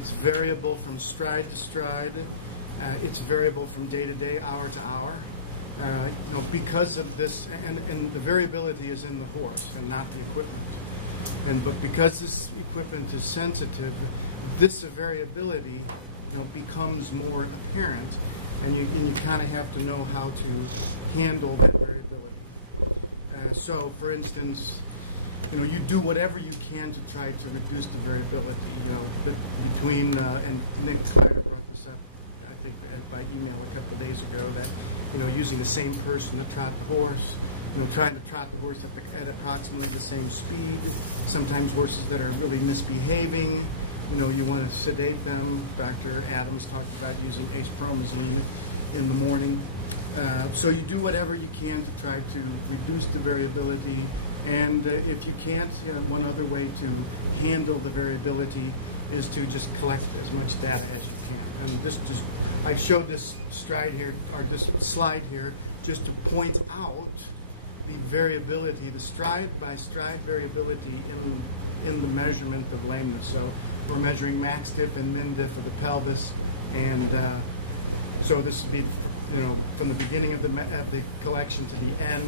It's variable from stride to stride. It's variable from day to day, hour to hour. Because of this, and the variability is in the horse and not the equipment. But because this equipment is sensitive, this variability becomes more apparent, and you kind of have to know how to handle that variability. So, for instance, you do whatever you can to try to reduce the variability. Between and Nick Snyder brought this up, I think, by email a couple of days ago, that using the same person to trot the horse, trying to trot the horse at approximately the same speed. Sometimes horses that are really misbehaving, you want to sedate them. Dr. Adams talked about using acepromazine in the morning. So you do whatever you can to try to reduce the variability. And if you can't, one other way to handle the variability is to just collect as much data as you can. And I showed this slide here just to point out the variability, the stride by stride variability in the measurement of lameness. So we're measuring max diff and min diff of the pelvis, and so this would be from the beginning of the collection to the end.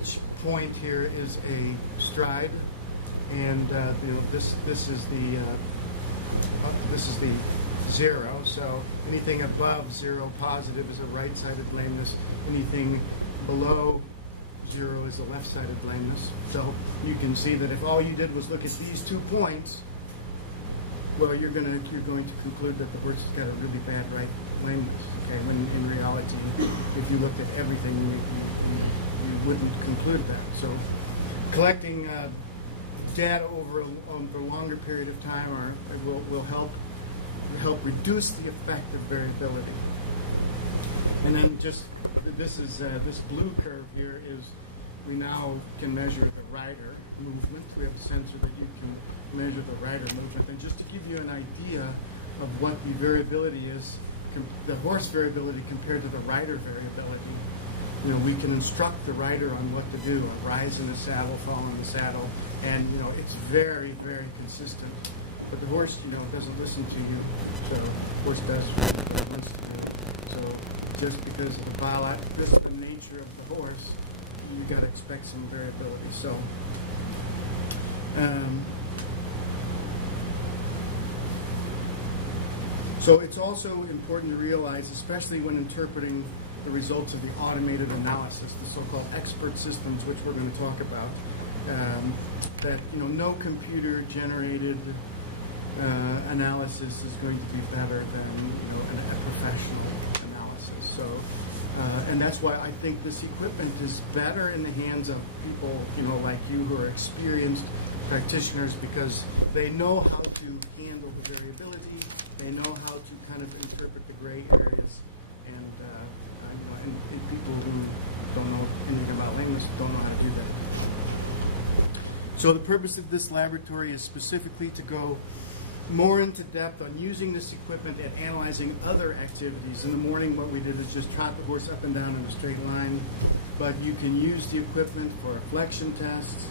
Each point here is a stride, and this is the zero. So anything above zero positive is a right-sided lameness. Anything below zero is a left-sided lameness. So you can see that if all you did was look at these 2 points, well, you're going to conclude that the horse has got a really bad right lameness. Okay, when in reality, if you looked at everything, you wouldn't conclude that. So collecting data over a longer period of time will help reduce the effect of variability. And then just this blue curve here is we now can measure the rider movement. We have a sensor that you can measure the rider movement. And just to give you an idea of what the variability is, the horse variability compared to the rider variability, we can instruct the rider on what to do, rise in the saddle, fall in the saddle, and it's very, very consistent. But the horse, doesn't listen to you. So the horse does listen to you. So just because of the nature of the horse, you got to expect some variability. So it's also important to realize, especially when interpreting the results of the automated analysis, the so-called expert systems, which we're going to talk about, that no computer-generated analysis is going to be better than a professional analysis. So, and that's why I think this equipment is better in the hands of people like you who are experienced practitioners, because they know how to handle the variability. They know how to kind of interpret the gray areas, and people who don't know anything about lameness don't know how to do that. So the purpose of this laboratory is specifically to go more into depth on using this equipment and analyzing other activities. In the morning, what we did is just trot the horse up and down in a straight line, but you can use the equipment for flexion tests,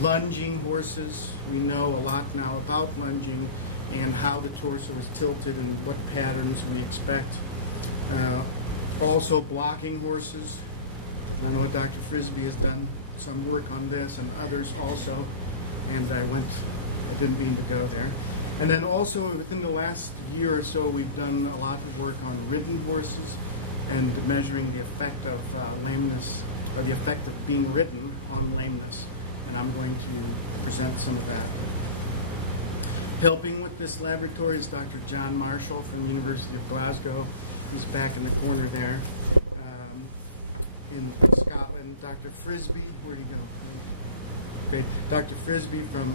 lunging horses. We know a lot now about lunging and how the torso is tilted and what patterns we expect. Also blocking horses. I know Dr. Frisbee has done some work on this, and others also, and I didn't mean to go there. And then also within the last year or so, we've done a lot of work on ridden horses and measuring the effect of lameness, or the effect of being ridden on lameness. And I'm going to present some of that. Helping with this laboratory is Dr. John Marshall from the University of Glasgow. He's back in the corner there in Scotland. Dr. Frisbee, where'd he go? Okay, Dr. Frisbee from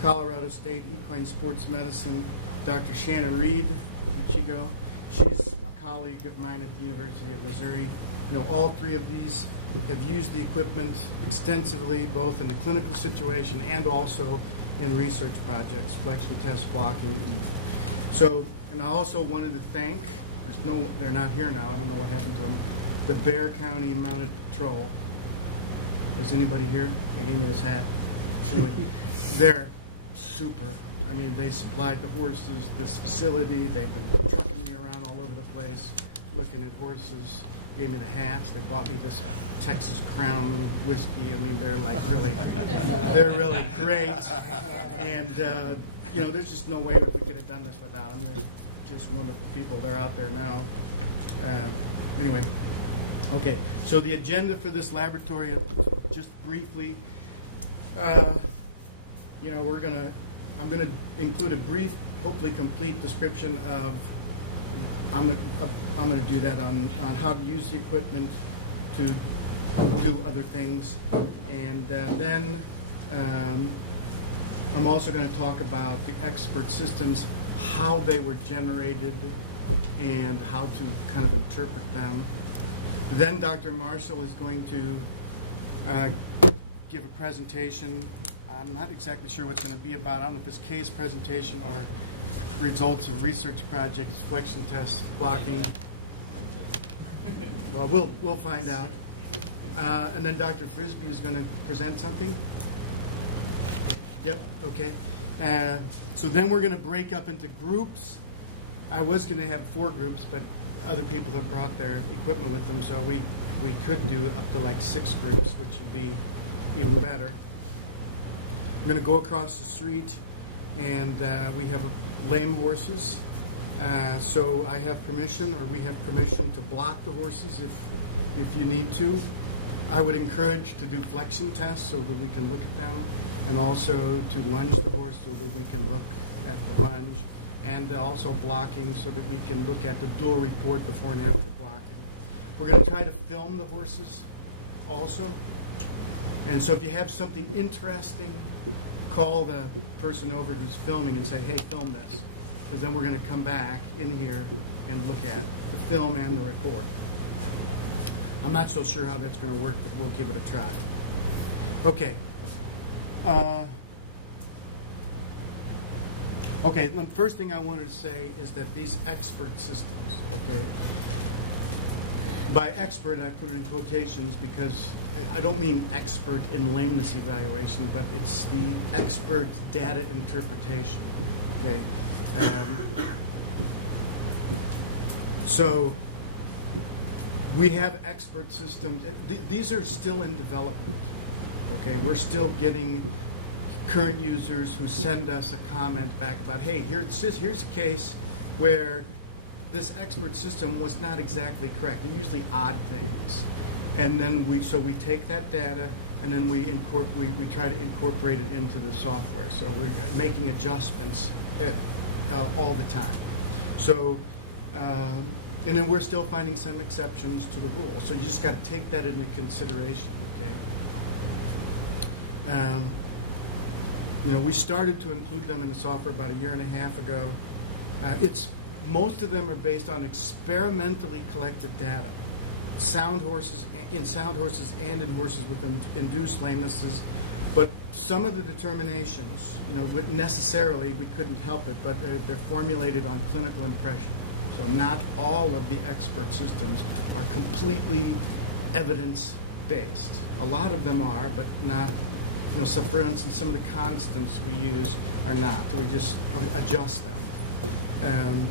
Colorado State Equine Sports Medicine. Dr. Shannon Reed, where'd she go? She's a colleague of mine at the University of Missouri. All three of these have used the equipment extensively, both in the clinical situation and also in research projects, flexion test blocking. So, and I also wanted to thank, they're not here now, I don't know what happened to them, the Bexar County Mounted Patrol. Is anybody here? He gave me his hat. So they're super. I mean, they supplied the horses this facility. They've been trucking me around all over the place, looking at horses. Gave me the hats. They bought me this Texas Crown whiskey. I mean, they're really great. And there's just no way that we could have done this without them. They're just wonderful people. They're out there now. Anyway, okay. So the agenda for this laboratory, just briefly, I'm gonna include a brief, hopefully complete description of. I'm going to do that on how to use the equipment to do other things, and then I'm also going to talk about the expert systems, how they were generated, and how to kind of interpret them. Then Dr. Marshall is going to give a presentation. I'm not exactly sure what it's going to be about. I don't know if it's case presentation or results of research projects, flexion tests, blocking. Well, we'll find out. And then Dr. Frisbee is going to present something. Yep. Okay. So then we're going to break up into groups. I was going to have 4 groups, but other people have brought their equipment with them, so we could do up to like 6 groups, which would be even better. I'm going to go across the street, and we have lame horses. So I have permission, or we have permission to block the horses if you need to. I would encourage to do flexion tests so that we can look at them, and also to lunge the horse so that we can look at the lunge, and also blocking so that we can look at the dual report before and after blocking. We're going to try to film the horses also. And so if you have something interesting, call the person over who's filming and say, hey, film this. Because then we're going to come back in here and look at the film and the report. I'm not so sure how that's going to work, but we'll give it a try. Okay. Okay, the first thing I wanted to say is that these expert systems, okay, by expert I put it in quotations because I don't mean expert in lameness evaluation, but it's the expert data interpretation, okay. So we have expert systems. These are still in development, okay. We're still getting current users who send us a comment back about, hey, here's a case where this expert system was not exactly correct. They're usually odd things. And then we take that data and then we try to incorporate it into the software. So we're making adjustments all the time. So, and then we're still finding some exceptions to the rule. So you just got to take that into consideration. Okay? We started to include them in the software about 1.5 years ago. Most of them are based on experimentally collected data. Sound horses and in horses with induced lamenesses. But some of the determinations, necessarily we couldn't help it, but they're formulated on clinical impression. So not all of the expert systems are completely evidence-based. A lot of them are, but not. So for instance, some of the constants we use are not. We just adjust them.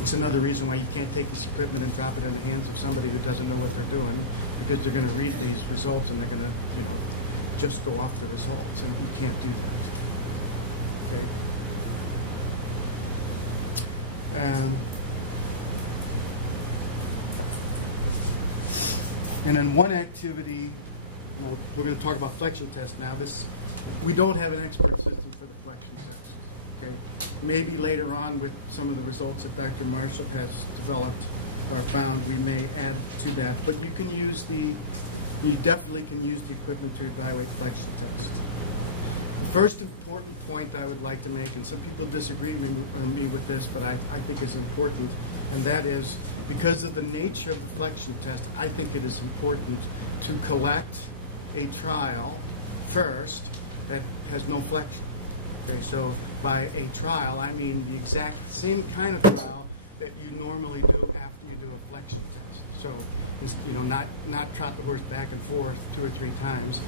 It's another reason why you can't take this equipment and drop it in the hands of somebody who doesn't know what they're doing, because they're going to read these results and they're going to just go off the results, and you can't do that. Okay. And then one activity, we're going to talk about flexion tests now. We don't have an expert system for the flexion test. Okay. Maybe later on with some of the results that Dr. Marshall has developed or found, we may add to that. But you definitely can use the equipment to evaluate flexion tests. The first important point I would like to make, and some people disagree with me with this, but I think it's important, and that is because of the nature of the flexion test, I think it is important to collect a trial first that has no flexion. Okay, so by a trial, I mean the exact same kind of trial that you normally do after you do a flexion test. So, not trot the horse back and forth 2 or 3 times.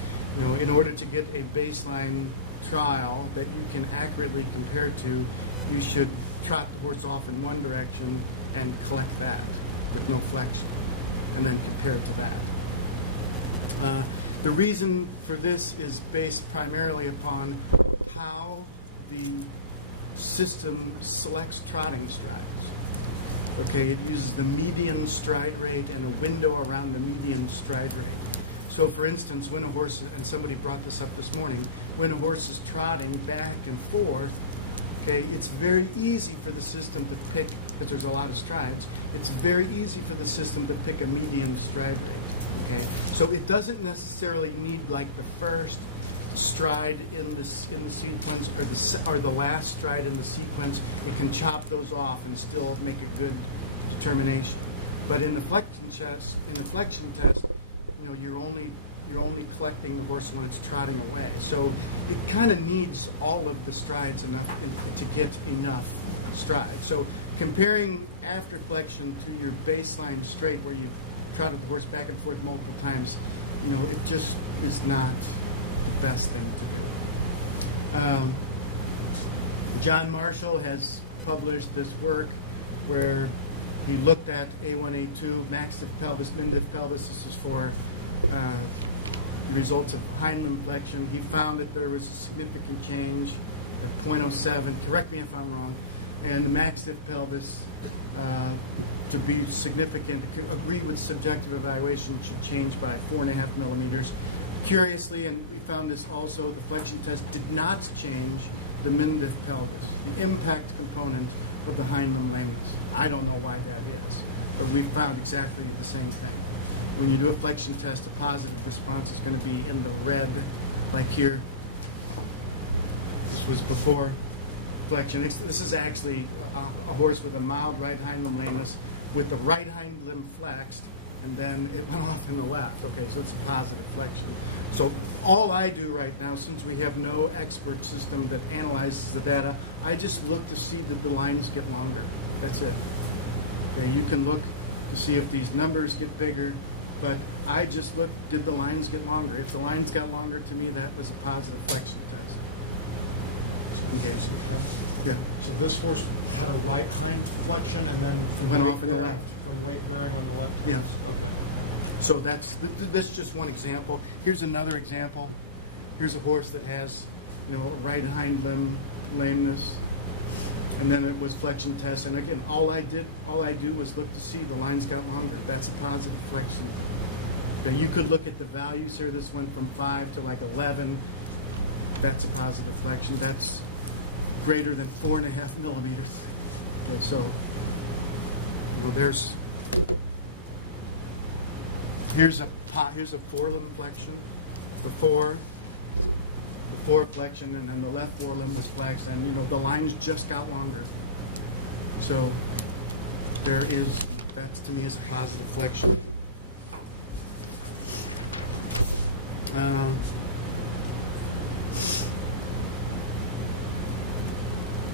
In order to get a baseline trial that you can accurately compare to, you should trot the horse off in one direction and collect that with no flexion, and then compare to that. The reason for this is based primarily upon how the system selects trotting strides. Okay, it uses the median stride rate and the window around the median stride rate. So for instance, when a horse, and somebody brought this up this morning, when a horse is trotting back and forth, okay, it's very easy for the system to pick, because there's a lot of strides, it's very easy for the system to pick a median stride rate. Okay, so it doesn't necessarily need like the first stride in the sequence or the last stride in the sequence. It can chop those off and still make a good determination. But in the flexion test, you know, you're only collecting the horse when it's trotting away. So it kind of needs all of the strides enough to get enough stride. So comparing after flexion to your baseline straight where you trotted the horse back and forth multiple times, you know, it just is not the best thing to do. John Marshall has published this work where he looked at A1, A2, max diff pelvis, min diff pelvis. This is for results of hind limb flexion. He found that there was a significant change at 0.07. Correct me if I'm wrong. And the max diff pelvis, to be significant, to agree with subjective evaluation, should change by 4.5 millimeters. Curiously, and we found this also, the flexion test did not change the min diff pelvis, the impact component of the hind limb lameness. I don't know why that is, but we found exactly the same thing. When you do a flexion test, a positive response is going to be in the red, like here. This was before flexion. This is actually a horse with a mild right hind limb lameness with the right hind limb flexed, and then it went off in the left. Okay, so it's a positive flexion. So all I do right now, since we have no expert system that analyzes the data, I just look to see that the lines get longer. That's it. Okay, you can look to see if these numbers get bigger, but I just look, did the lines get longer? If the lines got longer, to me that was a positive flexion test. Okay, so, Yeah. so this horse had a right hind flexion and then Went off in the left. From weight bearing on the left. Yes. Okay. So this is just one example. Here's another example. Here's a horse that has, you know, a right hind limb lameness, and then it was flexion test. And again, all I do was look to see the lines got longer. That's a positive flexion. Okay, you could look at the values here. This went from 5 to like 11. That's a positive flexion. That's greater than 4.5 millimeters. Okay, so well, here's a forelimb flexion before flexion, and then the left forelimb was flexed, and you know the lines just got longer. So that to me is a positive flexion.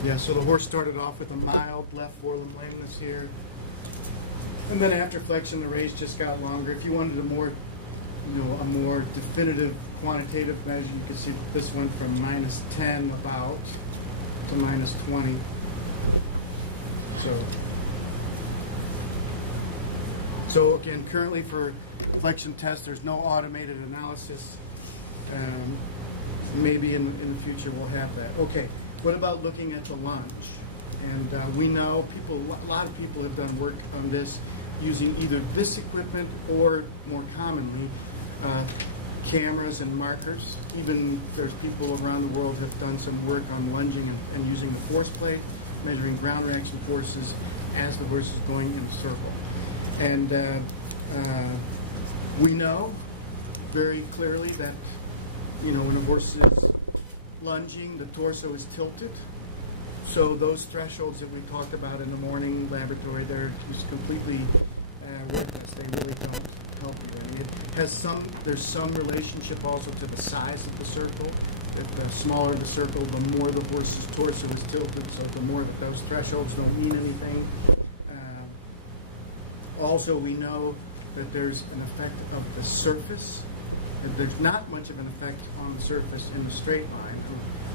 Yeah, so the horse started off with a mild left forelimb lameness here. And then after flexion, the raise just got longer. If you wanted a more definitive quantitative measure, you can see that this went from -10 about to -20. So again, currently for flexion tests, there's no automated analysis. Maybe in the future we'll have that. Okay. What about looking at the lunge? And we know a lot of people have done work on this using either this equipment or, more commonly, cameras and markers. Even there's people around the world have done some work on lunging and using the force plate, measuring ground reaction forces as the horse is going in a circle. And we know very clearly that, you know, when a horse is lunging, the torso is tilted. So those thresholds that we talked about in the morning laboratory, they're just completely worthless. They really don't help you. I mean, there's some relationship also to the size of the circle. If the smaller the circle, the more the horse's torso is tilted. So the more that those thresholds don't mean anything. Also, we know that there's an effect of the surface There's not much of an effect on the surface in the straight line,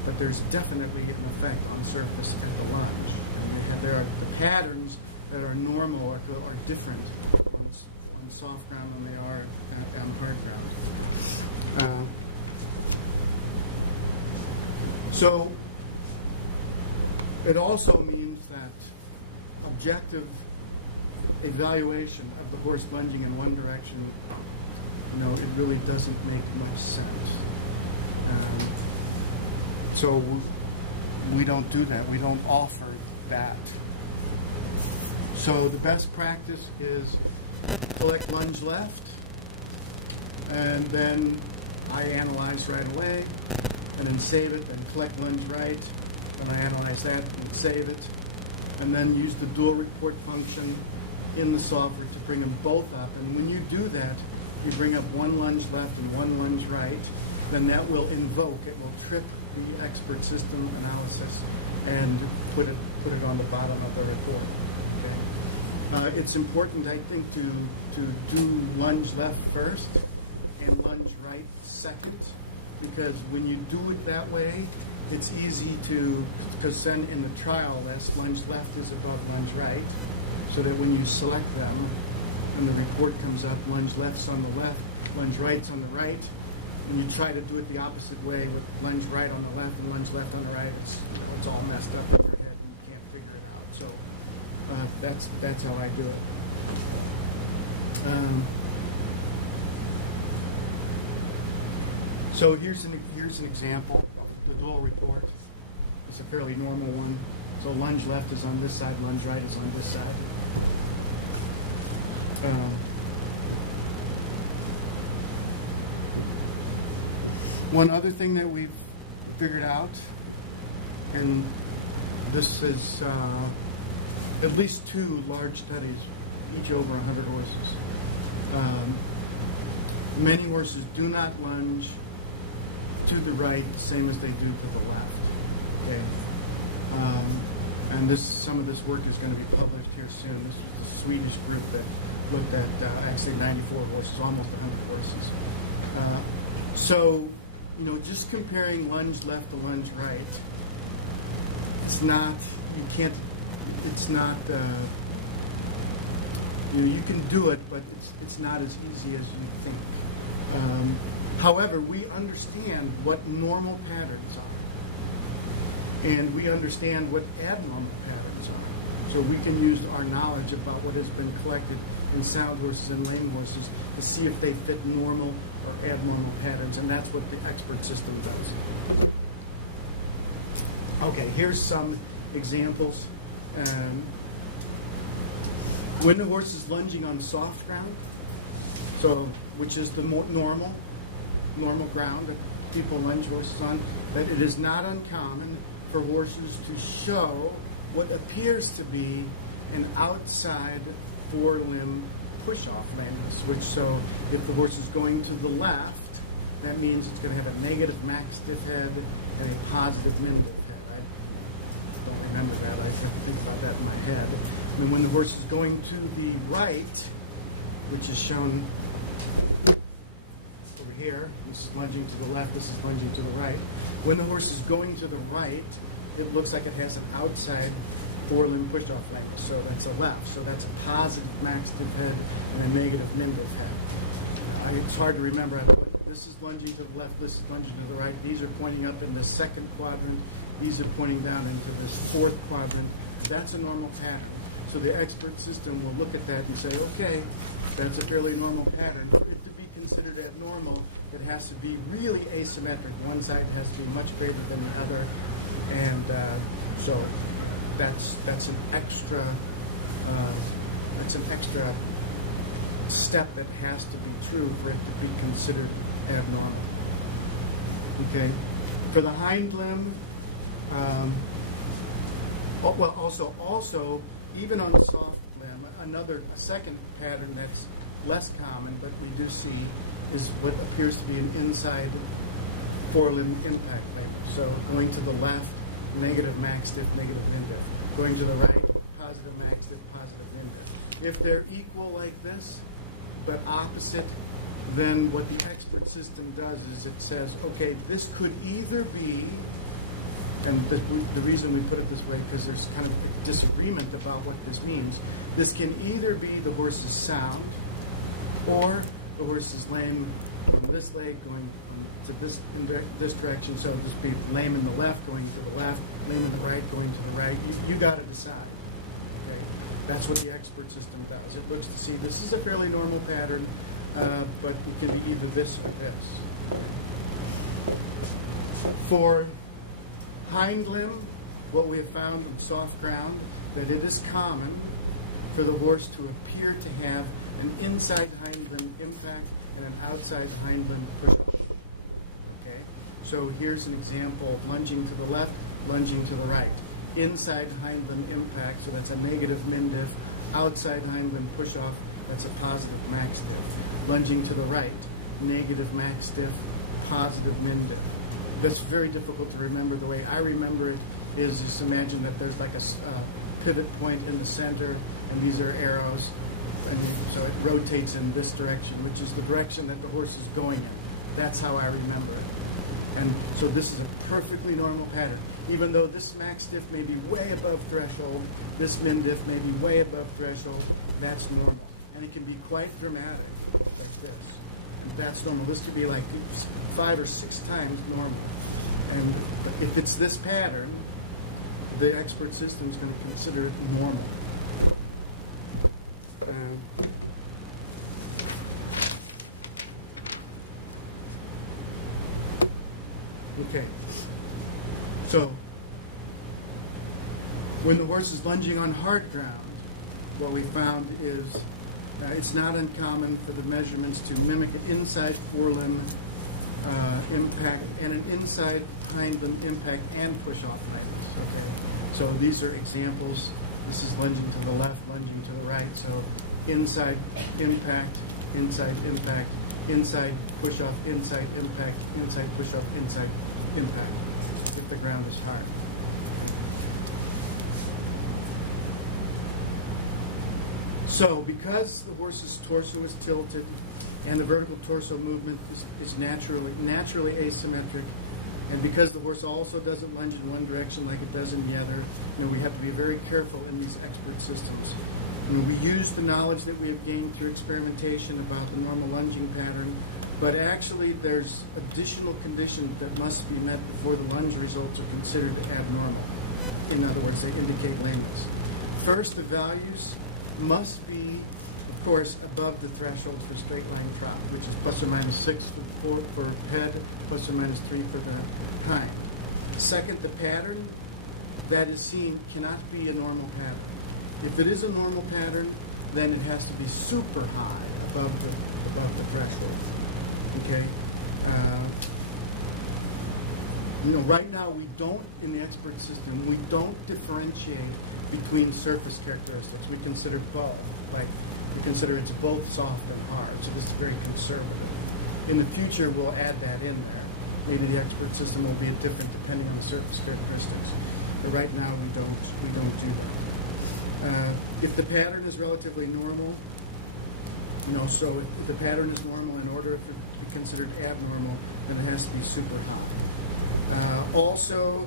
but there's definitely an effect on the surface at the lunge. And there are the patterns that are normal are different on soft ground than they are on hard ground. So it also means that objective evaluation of the horse lunging in one direction, it really doesn't make much sense. So we don't do that. We don't offer that. So the best practice is collect lunge left, and then I analyze right away, and then save it, and collect lunge right, and I analyze that and save it, and then use the dual report function in the software to bring them both up. And when you do that, you bring up one lunge left and one lunge right, then that will invoke, it will trip the expert system analysis and put it on the bottom of the report. Okay? It's important, I think, to do lunge left first and lunge right second, because when you do it that way, it's easy because then in the trial list, lunge left is above lunge right, so that when you select them and the report comes up, lunge left's on the left, lunge right's on the right, and you try to do it the opposite way with lunge right on the left and lunge left on the right, it's all messed up in your head and you can't figure it out. So that's how I do it. So here's an example of the dual report. It's a fairly normal one. So lunge left is on this side, lunge right is on this side. One other thing that we've figured out, and this is at least 2 large studies, each over 100 horses. Many horses do not lunge to the right the same as they do to the left. Okay, and some of this work is going to be published here soon. This is a Swedish group that looked at actually 94 horses, almost 100 horses. So, just comparing lunge left to lunge right, you can do it, but it's not as easy as you think. However, we understand what normal patterns are, and we understand what abnormal patterns are. So we can use our knowledge about what has been collected in sound horses and lame horses to see if they fit normal or abnormal patterns, and that's what the expert system does. Okay, here's some examples. When the horse is lunging on soft ground, which is the normal ground that people lunge horses on, that it is not uncommon for horses to show what appears to be an outside forelimb push-off lameness, so if the horse is going to the left, that means it's going to have a negative max stiff head and a positive min diff head, right? I don't remember that. I have to think about that in my head. And when the horse is going to the right, which is shown over here, this is lunging to the left, this is lunging to the right. When the horse is going to the right, it looks like it has an outside forelimb push-off length, so that's a left. So that's a positive max diff head and a negative min diff head. It's hard to remember. This is lunging to the left, this is lunging to the right. These are pointing up in the second quadrant. These are pointing down into this fourth quadrant. That's a normal pattern. So the expert system will look at that and say, okay, that's a fairly normal pattern. For it to be considered abnormal, it has to be really asymmetric. One side has to be much greater than the other, and so that's an extra step that has to be true for it to be considered abnormal. Okay, for the hind limb, also even on the soft limb, a second pattern that's less common, but we do see, is what appears to be an inside forelimb impact label. So going to the left, negative max diff, negative min diff. Going to the right, positive max diff, positive min diff. If they're equal like this, but opposite then what the expert system does is it says, okay, this could either be, and the reason we put it this way, because there's kind of a disagreement about what this means. This can either be the horse is sound, or the horse is lame from this leg going to this direction. So just be lame in the left, going to the left, lame in the right, going to the right. You got to decide. Okay? That's what the expert system does. It looks to see this is a fairly normal pattern, but it can be either this or this. For hind limb, what we have found in soft ground, that it is common for the horse to appear to have an inside hind limb impact and an outside hind limb push-up. Okay? So here's an example of lunging to the left, lunging to the right. Inside hind limb impact, so that's a negative min diff. Outside hind limb push-off, that's a positive max diff. Lunging to the right, negative max diff, positive min diff. That's very difficult to remember. The way I remember it is just imagine that there's like a pivot point in the center, and these are arrows, and so it rotates in this direction, which is the direction that the horse is going in. That's how I remember it. And so this is a perfectly normal pattern. Even though this max diff may be way above threshold, this min diff may be way above threshold, that's normal. And it can be quite dramatic, like this. That's normal. This could be like 5 or 6 times normal. And if it's this pattern, the expert system is going to consider it normal. Okay. So, when the horse is lunging on hard ground, what we found is it's not uncommon for the measurements to mimic an inside forelimb impact and an inside hind limb impact and push-off items. Okay, so these are examples. This is lunging to the left, lunging to the right. So inside impact, inside impact, inside push-off, inside impact, inside push-off, inside impact. If the ground is hard. So, because the horse's torso is tilted and the vertical torso movement is naturally asymmetric, and because the horse also doesn't lunge in one direction like it does in the other, we have to be very careful in these expert systems. We use the knowledge that we have gained through experimentation about the normal lunging pattern, but actually there's additional conditions that must be met before the lunge results are considered abnormal. In other words, they indicate lameness. First, the values must be, of course, above the threshold for straight line trot, which is plus or minus 6 for head, plus or minus 3 for the hind. Second, the pattern that is seen cannot be a normal pattern. If it is a normal pattern, then it has to be super high above the threshold. Okay. Right now we don't, in the expert system, we don't differentiate between surface characteristics. We consider both. We consider it's both soft and hard. So this is very conservative. In the future, we'll add that in there. Maybe the expert system will be different depending on the surface characteristics. But right now we don't do that. If the pattern is relatively normal, so if the pattern is normal, in order for it to be considered abnormal, then it has to be super high. Also,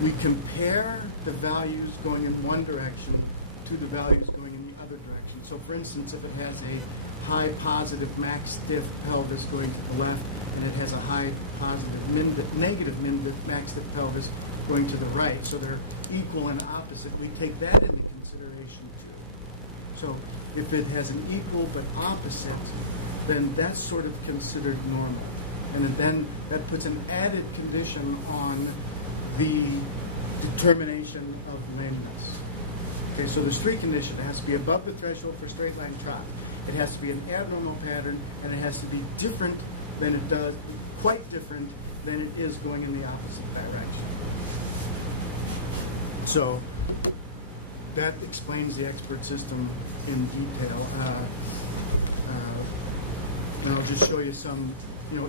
we compare the values going in one direction to the values going in the other direction. So, for instance, if it has a high positive max diff pelvis going to the left, and it has a high positive negative min diff max diff pelvis going to the right, so they're equal and opposite, we take that into consideration too. So, if it has an equal but opposite, then that's sort of considered normal. And then that puts an added condition on the determination of lameness. Okay, so there's 3 conditions. It has to be above the threshold for straight line trot. It has to be an abnormal pattern, and it has to be different than it does, quite different than it is going in the opposite direction. So that explains the expert system in detail. And I'll just show you some.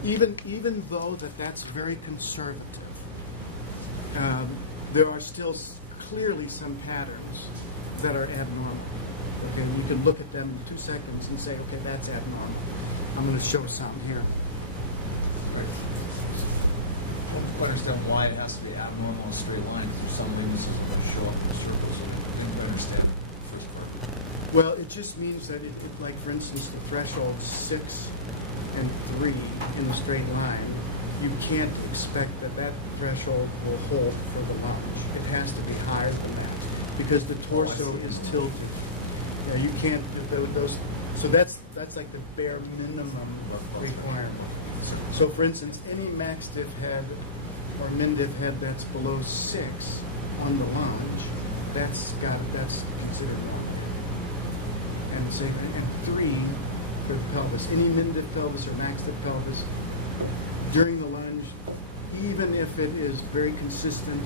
Even though that's very conservative, there are still clearly some patterns that are abnormal. Okay, you can look at them in 2 seconds and say, okay, that's abnormal. I'm going to show some here. Right. I don't understand why it has to be abnormal in a straight line. For some reason, this is going to show up in circles. I didn't understand the first part. Well, it just means that, like for instance, the threshold 6 and 3 in a straight line, you can't expect that that threshold will hold for the lunge. It has to be higher than that because the torso is tilted. Yeah, you can't those. So that's like the bare minimum requirement. So, for instance, any max diff head or min diff head that's below 6 on the lunge, that's considered normal. And say, and 3 for the pelvis. Any min diff pelvis or max diff pelvis during the lunge, even if it is very consistent,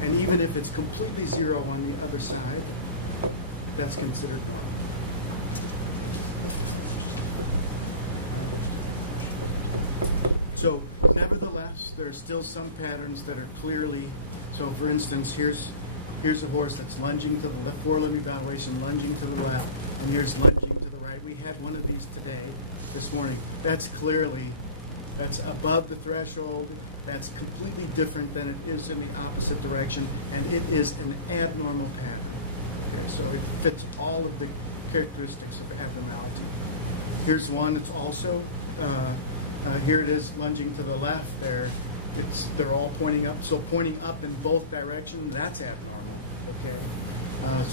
and even if it's completely zero on the other side, that's considered normal. So, nevertheless, there are still some patterns that are clearly. So, for instance, here's a horse that's lunging to the left, forelimb evaluation, lunging to the left, and here's lunging to the right. We had one of these today, this morning. That's above the threshold. That's completely different than it is in the opposite direction, and it is an abnormal pattern. Okay, so it fits all of the characteristics of abnormality. Here's one that's also. Here it is lunging to the left. They're all pointing up. So pointing up in both directions, that's abnormal. Okay.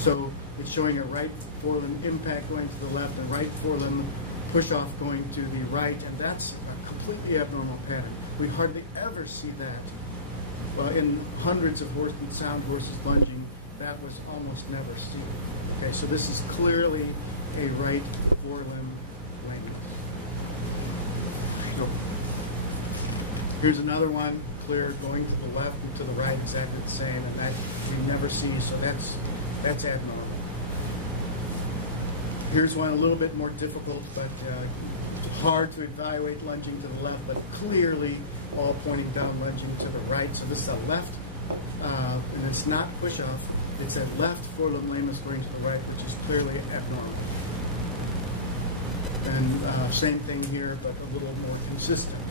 So it's showing a right forelimb impact going to the left and right forelimb push off going to the right, and that's a completely abnormal pattern. We hardly ever see that. Well, in hundreds of sound horses lunging, that was almost never seen. Okay, so this is clearly a right forelimb wing. Here's another one, clear, going to the left and to the right, exactly the same, and that we never see, so that's abnormal. Here's one a little bit more difficult, but hard to evaluate, lunging to the left, but clearly all pointing down, lunging to the right. So this is a left, and it's not push-off, it's a left forelimb lameness going to the right, which is clearly abnormal. And same thing here, but a little more consistent.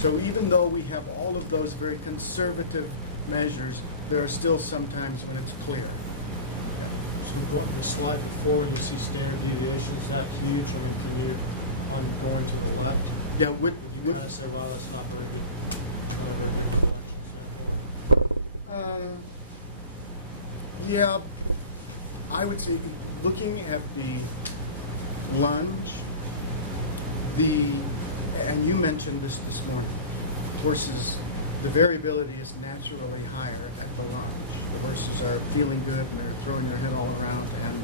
So even though we have all of those very conservative measures, there are still some times when it's clear. So you go to the slide before you see standard deviations. That's usually created on going to the left. Yeah, You kind of say, well, that's not very good. Yeah, I would say looking at the lunge, and you mentioned this morning, horses, the variability is naturally higher at the lunge. The horses are feeling good and they're throwing their head all around, and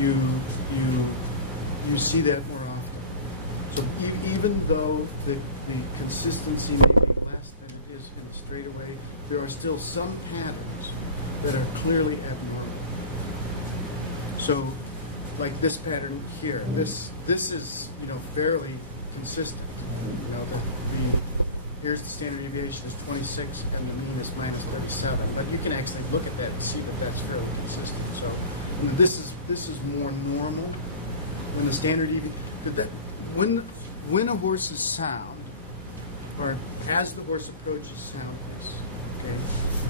you see that more often. So even though the consistency may be less than it is in a straightaway, there are still some patterns that are clearly abnormal. So, like this pattern here, this is fairly consistent. Here's the standard deviation is 26 and the mean is minus 37. But you can actually look at that and see that that's fairly consistent. So this is more normal when the standard deviation. When a horse is sound, or as the horse approaches soundness, okay,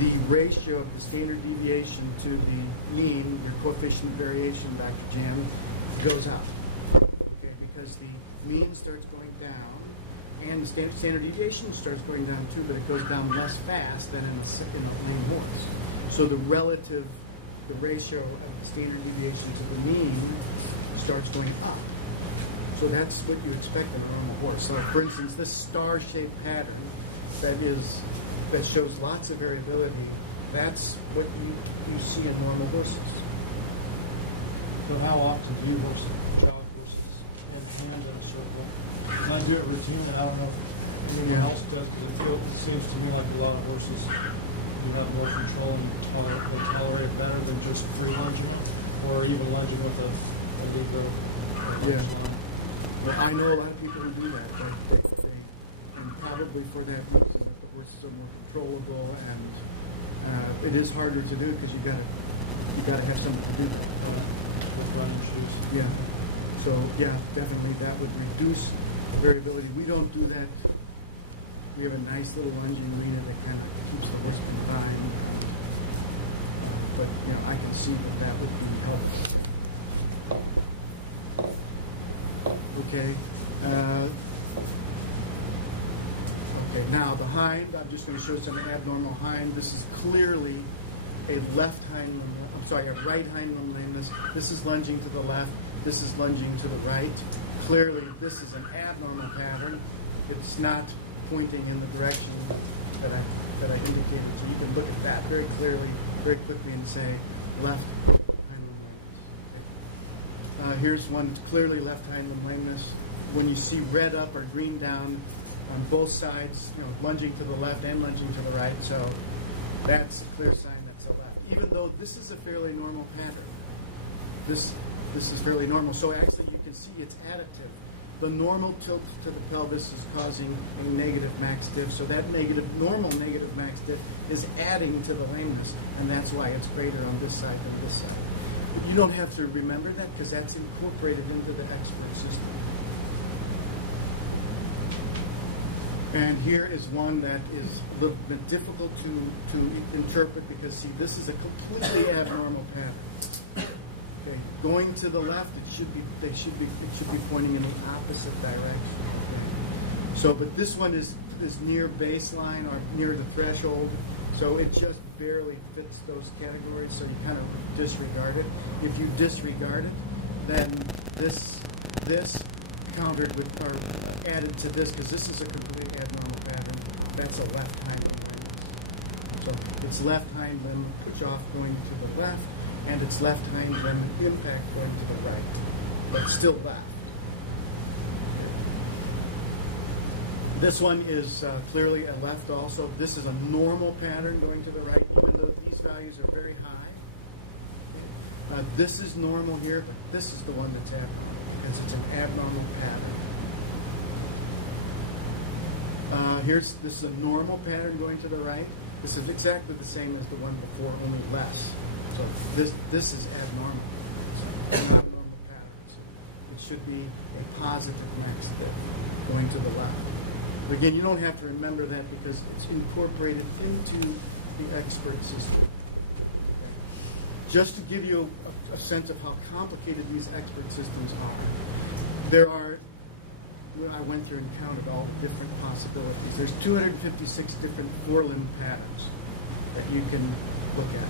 the ratio of the standard deviation to the mean, your coefficient of variation, Dr. Jam, goes up. Okay, because the mean starts going down, and the standard deviation starts going down too, but it goes down less fast than in a lean horse. So the ratio of the standard deviation to the mean starts going up. So that's what you expect in a normal horse. So, for instance, this star-shaped pattern that shows lots of variability, that's what you see in normal horses. So how often do you jog horses in tandem? So I do it routinely. I don't know if anyone else does, but it seems to me like a lot of horses you have more control and they tolerate better than just free lunging or even lunging with a lead rope. Yeah. Well, I know a lot of people who do that. And probably for that reason, that the horses are more controllable and it is harder to do because you gotta have something to do that. With running shoes. Yeah. So yeah, definitely that would reduce variability. We don't do that. We have a nice little lunging arena that kind of keeps the horse confined. But I can see that would be helpful. Okay. Okay. Now the hind. I'm just going to show some abnormal hind. This is clearly a left hind limb. I'm sorry, a right hind limb lameness. This is lunging to the left. This is lunging to the right. Clearly, this is an abnormal pattern. It's not pointing in the direction that I indicated. So you can look at that very clearly, very quickly, and say left hind limb lameness. Here's one that's clearly left hind limb lameness. When you see red up or green down on both sides, lunging to the left and lunging to the right, so that's a clear sign that's a left. Even though this is a fairly normal pattern. This is fairly normal. So actually you can see it's additive. The normal tilt to the pelvis is causing a negative max diff. So that normal negative max diff is adding to the lameness, and that's why it's greater on this side than this side. But you don't have to remember that because that's incorporated into the expert system. And here is one that is a little bit difficult to interpret because, see, this is a completely abnormal pattern. Okay, going to the left, it should be pointing in the opposite direction. Okay. So, but this one is near baseline or near the threshold, so it just barely fits those categories. So you kind of disregard it. If you disregard it, then this countered with or added to this because this is a completely abnormal pattern. That's a left hind limb. So it's left hind limb push off going to the left. And its left hind limb impact going to the right, but still left. This one is clearly a left also. This is a normal pattern going to the right, even though these values are very high. This is normal here, but this is the one that's abnormal, because it's an abnormal pattern. This is a normal pattern going to the right. This is exactly the same as the one before, only less. So this is abnormal. It's not normal patterns. It should be a positive max diff going to the left. But again, you don't have to remember that because it's incorporated into the expert system. Okay. Just to give you a sense of how complicated these expert systems are, I went through and counted all the different possibilities. There's 256 different four-limb patterns that you can look at.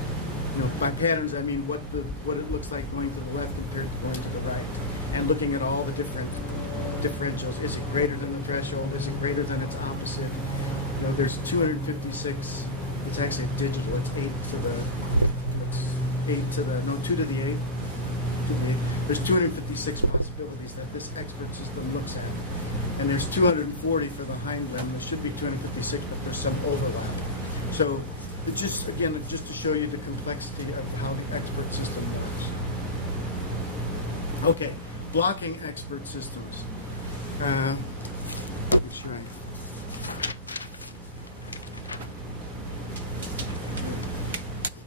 By patterns, I mean what it looks like going to the left compared to going to the right, and looking at all the different differentials. Is it greater than the threshold? Is it greater than its opposite? There's 256. It's actually digital. It's 2 to the 8. There's 256 possibilities that this expert system looks at, and there's 240 for the hind limb. There should be 256, but there's some overlap. So. But just to show you the complexity of how the expert system works. Okay, blocking expert systems.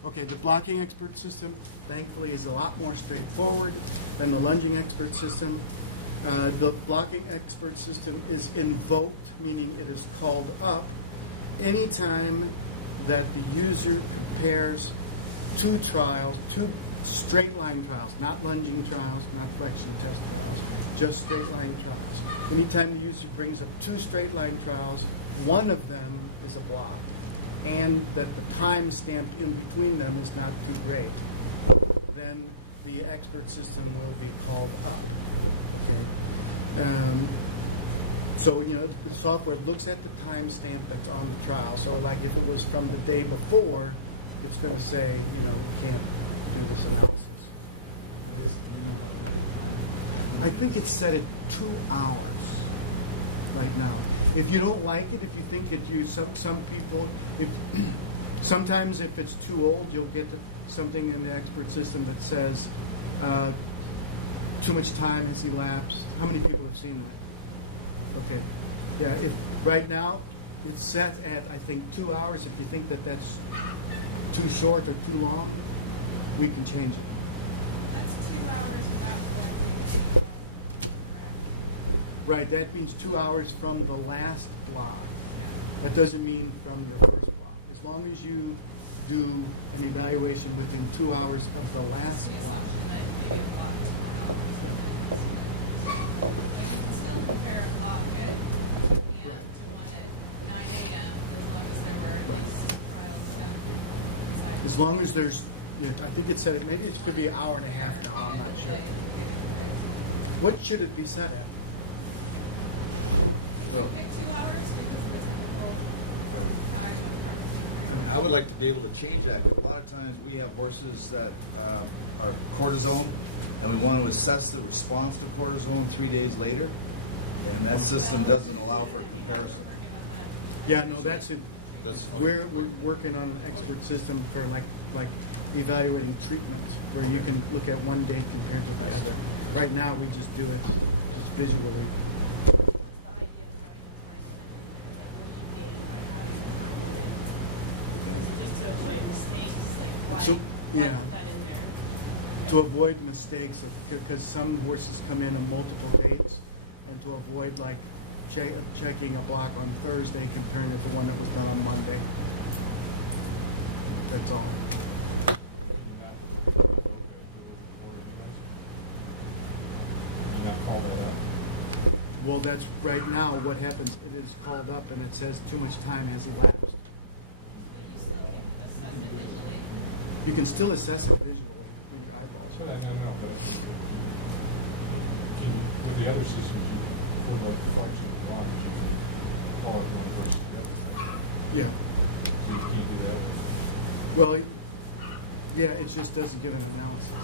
Okay, the blocking expert system, thankfully, is a lot more straightforward than the lunging expert system. The blocking expert system is invoked, meaning it is called up, anytime that the user compares two straight line trials, not lunging trials, not flexion test trials, just straight line trials. Anytime the user brings up 2 straight line trials, one of them is a block, and that the time stamp in between them is not too great, then the expert system will be called up. Okay. So, the software looks at the timestamp that's on the trial. So, like if it was from the day before, it's going to say, you can't do this analysis. I think it's set at 2 hours right now. If you don't like it, if you think that some people, sometimes if it's too old, you'll get something in the expert system that says too much time has elapsed. How many people have seen that? Okay. Yeah, right now it's set at, I think, 2 hours. If you think that that's too short or too long, we can change it. That's 2 hours without the Right, that means 2 hours from the last block. That doesn't mean from the first block. As long as you do an evaluation within 2 hours of the last the block. assumption that maybe a block 2 hours. Like you can still compare a block at PM to one at 9 a.m. as long as there were at least trials done. As long as there's, I think it said, maybe it could be an hour and a half now, I'm not sure. What should it be set at? Okay, 2 hours because of the typical time. I would like to be able to change that, because a lot of times we have horses that are cortisone, and we want to assess the response to cortisone 3 days later, and that system doesn't allow for comparison. Yeah, no, that's it. That's fine. We're working on an expert system for like evaluating treatments, where you can look at one day compared to the other. Right now, we just do it just visually. So, yeah. To avoid mistakes, because some horses come in on multiple dates, and to avoid like checking a block on Thursday comparing it to one that was done on Monday. That's all. Well, that's right now what happens. It is called up and it says too much time has elapsed. You can still assess it visually with your eyeballs. So I don't know, but with the other systems, you for the function of the block, you can call it one versus the other. Right? Yeah. So you can't do that. Well, yeah, it just doesn't give an analysis.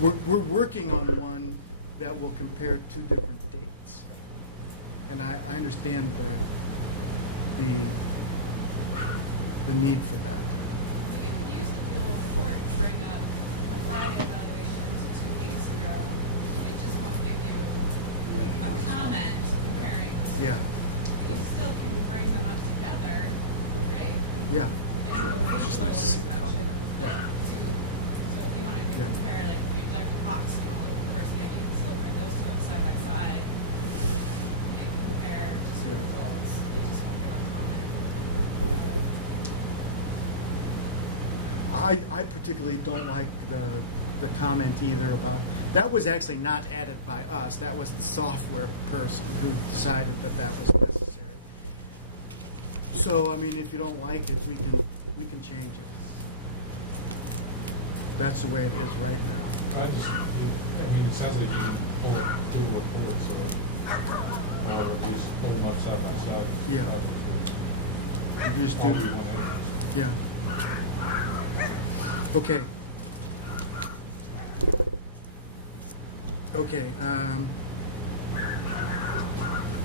We're working on one that will compare two different dates, and I understand the need for that. Yeah. Yeah. I particularly don't like the comment either about that was actually not added by us. That was the software person who decided that was necessary. So I mean, if you don't like it, we can change it. That's the way it is right now. I mean, it sounds like you can do a report, so or at least pull them up side by side. Yeah. You just All do- in one image. Yeah. Okay. Okay.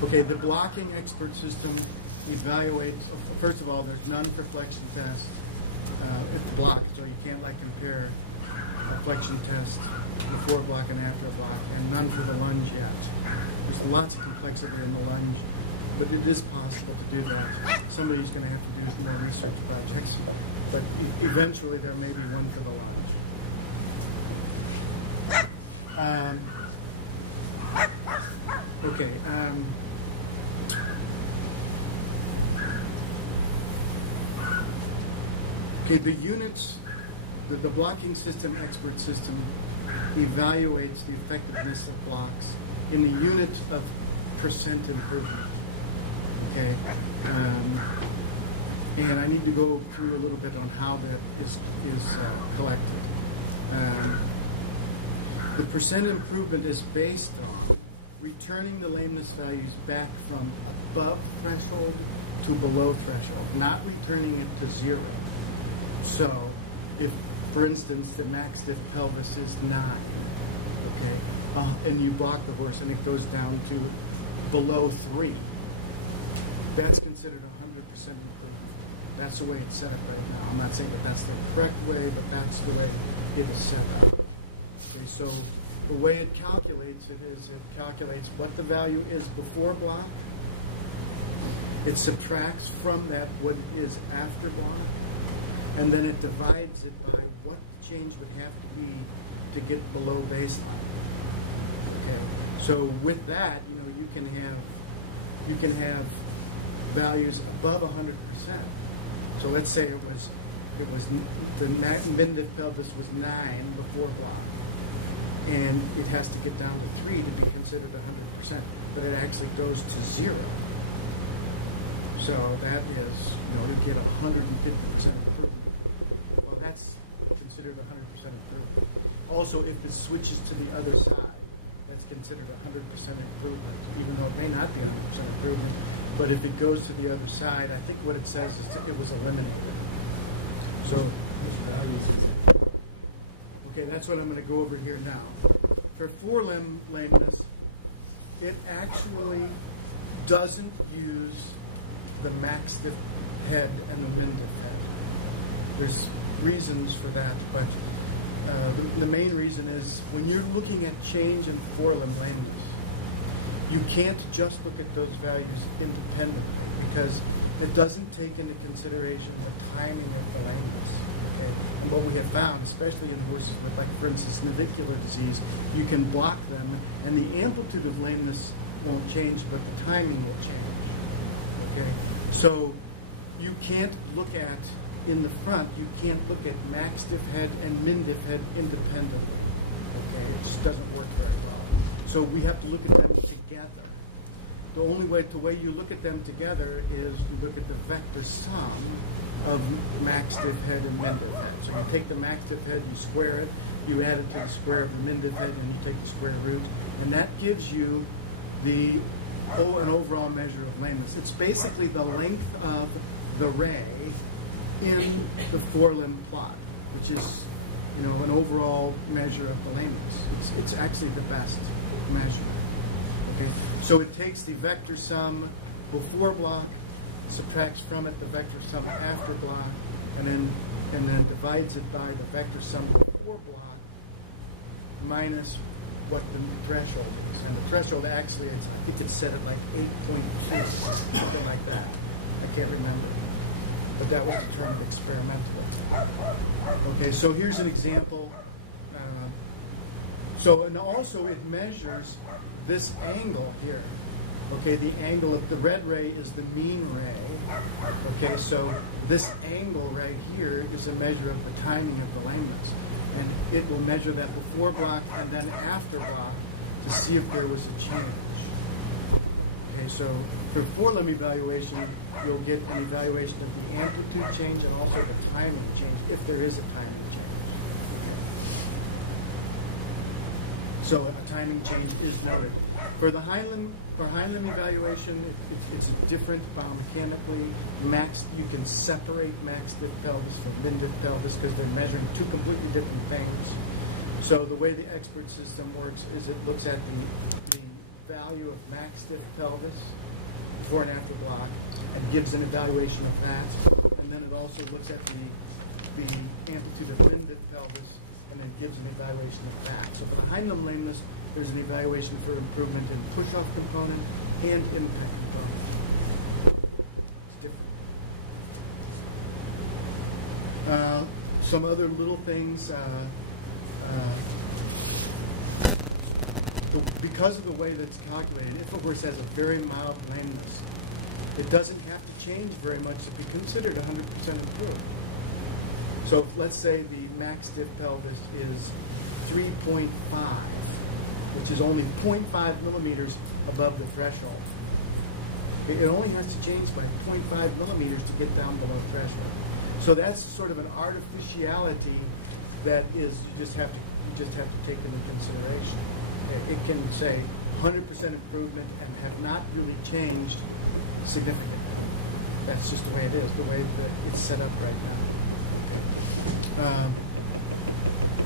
Okay. The blocking expert system evaluates. First of all, there's none for flexion test. It's blocked, so you can't compare a flexion test before block and after block, and none for the lunge yet. There's lots of complexity in the lunge, but it is possible to do that. Somebody's going to have to do some more research projects, but eventually there may be one for the lunge. Okay. Okay, the units, the blocking system expert system evaluates the effectiveness of blocks in the units of percent improvement. Okay, and I need to go through a little bit on how that is collected. The percent improvement is based on returning the lameness values back from above threshold to below threshold, not returning it to zero. So, if, for instance, the max stiff pelvis is 9, okay, and you block the horse and it goes down to below 3, that's considered 100% improvement. That's the way it's set up right now. I'm not saying that that's the correct way, but that's the way it is set up. Okay, so the way it calculates it is it calculates what the value is before block. It subtracts from that what is after block. and then it divides it by what the change would have to be to get below baseline. Okay. So with that, you can have values above 100%. So let's say it was the min-diff pelvis was 9 before block, and it has to get down to 3 to be considered 100%, but it actually goes to 0. So that is, to get 150% improvement. Well, that's considered 100% improvement. Also, if it switches to the other side, that's considered 100% improvement, even though it may not be 100% improvement. But if it goes to the other side, I think what it says is that it was eliminated. So, okay, that's what I'm going to go over here now. For forelimb lameness, it actually doesn't use the max diff head and the min diff head. There's reasons for that, but the main reason is when you're looking at change in forelimb lameness, you can't just look at those values independently because it doesn't take into consideration the timing of the lameness. Okay? And what we have found, especially in horses with, like, for instance, navicular disease, you can block them, and the amplitude of lameness won't change, but the timing will change. Okay? So you can't look at, in the front, you can't look at max diff head and min diff head independently. Okay? It just doesn't work very well. So we have to look at them together. The only way you look at them together is you look at the vector sum of max diff head and min diff head. So you take the max diff head, you square it, you add it to the square of the min diff head, and you take the square root, and that gives you an overall measure of lameness. It's basically the length of the ray in the forelimb plot, which is, an overall measure of the lameness. It's actually the best measurement. Okay, so it takes the vector sum before block, subtracts from it the vector sum after block, and then divides it by the vector sum before block minus what the threshold is. And the threshold actually, I think it's set at like 8.2, something like that. I can't remember. But that was determined experimentally. Okay, so here's an example. And also it measures this angle here. Okay, the angle of the red ray is the mean ray. Okay, so this angle right here is a measure of the timing of the lameness. And it will measure that before block and then after block to see if there was a change. Okay, so for forelimb evaluation, you'll get an evaluation of the amplitude change and also the timing change, if there is a timing change. So a timing change is noted. For hindlimb evaluation, it's different biomechanically. You can separate max diff pelvis from min diff pelvis because they're measuring two completely different things. So the way the expert system works is it looks at the value of max diff pelvis before and after block and gives an evaluation of that. And then it also looks at the amplitude of min diff pelvis and then gives an evaluation of that. So for the hindlimb lameness, there's an evaluation for improvement in push-off component and impact component. It's different. Some other little things. Because of the way that's calculated, if a horse has a very mild lameness, it doesn't have to change very much to be considered 100% improved. So let's say the max diff pelvis is 3.5, which is only 0.5 millimeters above the threshold. It only has to change by 0.5 millimeters to get down below threshold. So that's sort of an artificiality that is you just have to take into consideration. It can say 100% improvement and have not really changed significantly. That's just the way it is, the way that it's set up right now.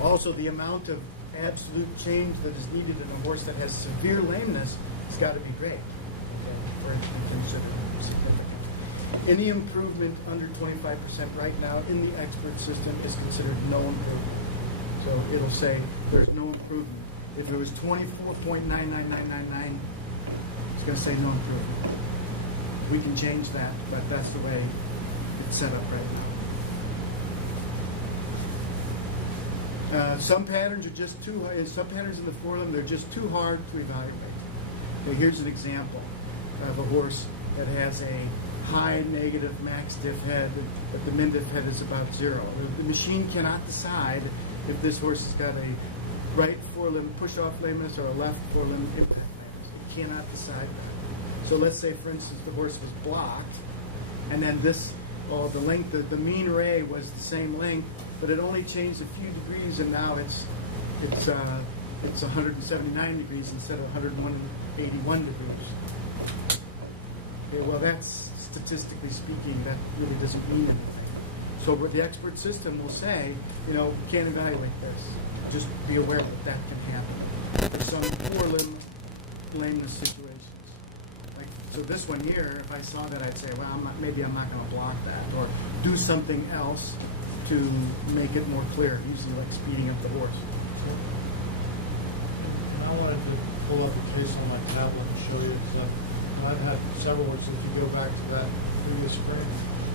Also, the amount of absolute change that is needed in a horse that has severe lameness has got to be great for it to be considered significant. Any improvement under 25% right now in the expert system is considered no improvement. So it'll say there's no improvement. If it was 24.99999, it's going to say no improvement. We can change that, but that's the way it's set up right now. Some patterns are just too hard. Some patterns in the forelimb, they're just too hard to evaluate. Okay, here's an example of a horse that has a high negative max diff head, but the min diff head is about 0. The machine cannot decide if this horse has got a right forelimb push-off lameness or a left forelimb impact lameness. It cannot decide that. So let's say, for instance, the horse was blocked, and then the length, the mean ray was the same length, but it only changed a few degrees, and now it's 179 degrees instead of 181 degrees. Okay, well, that's statistically speaking, that really doesn't mean anything. So what the expert system will say, we can't evaluate this. Just be aware that can happen. There's some forelimb lameness situations. So this one here, if I saw that, I'd say, well, maybe I'm not going to block that, or do something else to make it more clear, usually like speeding up the horse. I wanted to pull up a case on my tablet and show you that I've had several horses. If you go back to that previous screen,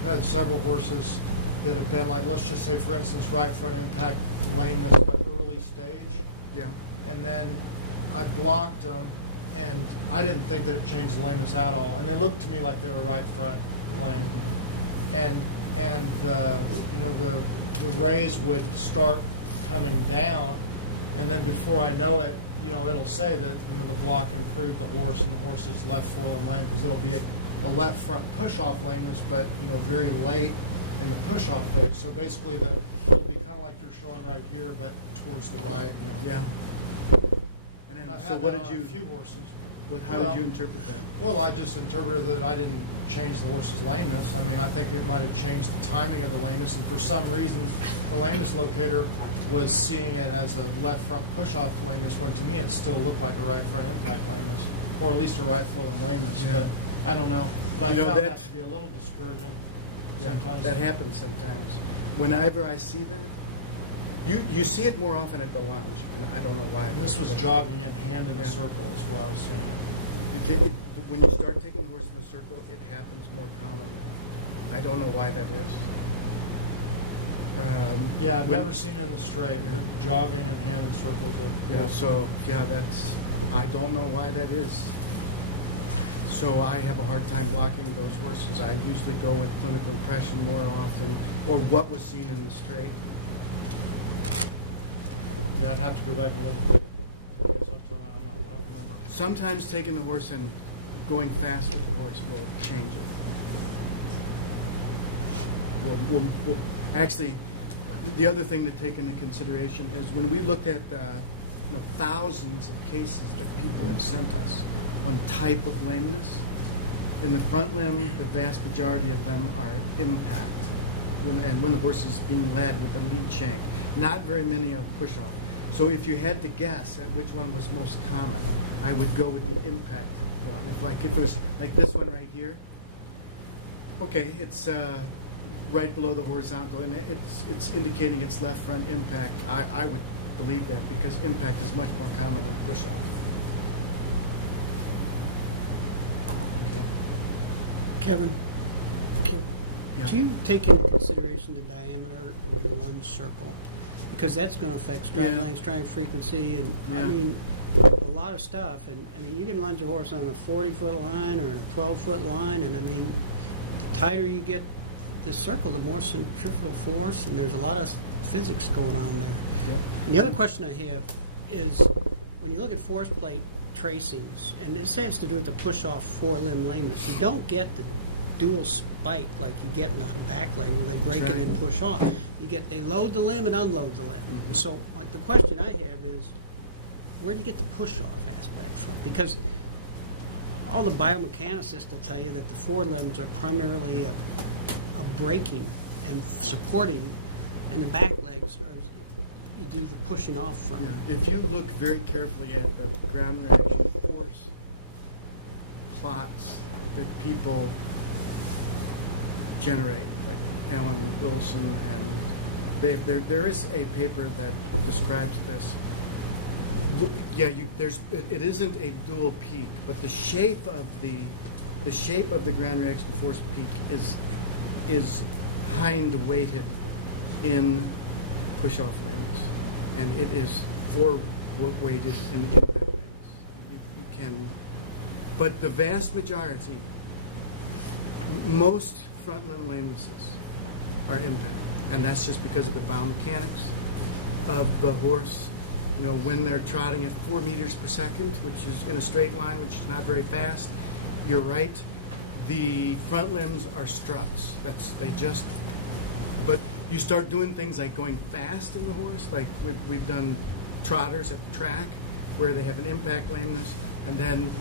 I've had several horses that have been like, let's just say, for instance, right front impact lameness, but early stage. Yeah. And then I blocked them, and I didn't think that it changed the lameness at all. And they looked to me like they were right front lame. And the rays would start coming down, and then before I know it, it'll say that the block improved the horse, and the horse's left forelimb lame, because it'll be a left front push-off lameness, but very late in the push-off phase. So basically, it'll be kind of like you're showing right here, but towards the right. Yeah. And then, so what did you? A few horses. How did you interpret that? Well, I just interpreted that I didn't change the horse's lameness. I mean, I think it might have changed the timing of the lameness, and for some reason, the lameness locator was seeing it as a left front push-off lameness, when to me it still looked like a right front impact lameness, or at least a right forelimb lameness. Yeah. I don't know. But I found that to be a little discouraging. that happens sometimes. Whenever I see that, you see it more often at the lounge. I don't know why. This was jogging and hand in a circle as well. So. When you start taking horse in a circle, it happens more commonly. I don't know why that is. Yeah, I've never seen it in straight. Jogging and hand in circles. I don't know why that is. So I have a hard time blocking those horses. I usually go with clinical impression more often, or what was seen in the straight. Yeah, I'd have to go back and look at it. Sometimes taking the horse and going fast with the horse will change it. Actually, the other thing to take into consideration is when we look at thousands of cases that people have sent us on type of lameness, in the front limb, the vast majority of them are impact. And when the horse is being led with a lead chain, not very many are push-off. So if you had to guess at which one was most common, I would go with the impact. If it was like this one right here, okay, it's right below the horizontal, and it's indicating its left front impact. I would believe that because impact is much more common than this one. Kevin, Yeah. do you take into consideration the diameter of the one circle? Because that's going to affect stride length, stride frequency, and I mean, a lot of stuff. And I mean, you can lunge a horse on a 40-foot line or a 12-foot line, and I mean, the tighter you get the circle, the more centrifugal force, and there's a lot of physics going on there. Yeah. The other question I have is, when you look at force plate tracings, and this has to do with the push-off forelimb lameness, you don't get the dual spike like you get with the back leg where they break it and push off. They load the limb and unload the limb. Mm-hmm. So the question I have is, where do you get the push-off aspect from? Because all the biomecanicists will tell you that the forelimbs are primarily a braking and supporting, and the back legs do the pushing off from. If you look very carefully at the ground reaction force plots that people generate, like Alan Wilson, and there is a paper that describes this. Yeah, it isn't a dual peak, but the shape of the ground reaction force peak is hind weighted in push-off lines. and it is weighted in impact lameness. You can, but the vast majority, most front limb lamenesses are impact, and that's just because of the biomechanics of the horse. You know, when they're trotting at 4 meters per second, which is in a straight line, which is not very fast, you're right. The front limbs are struts. But you start doing things like going fast in the horse, like we've done trotters at the track where they have an impact lameness, and then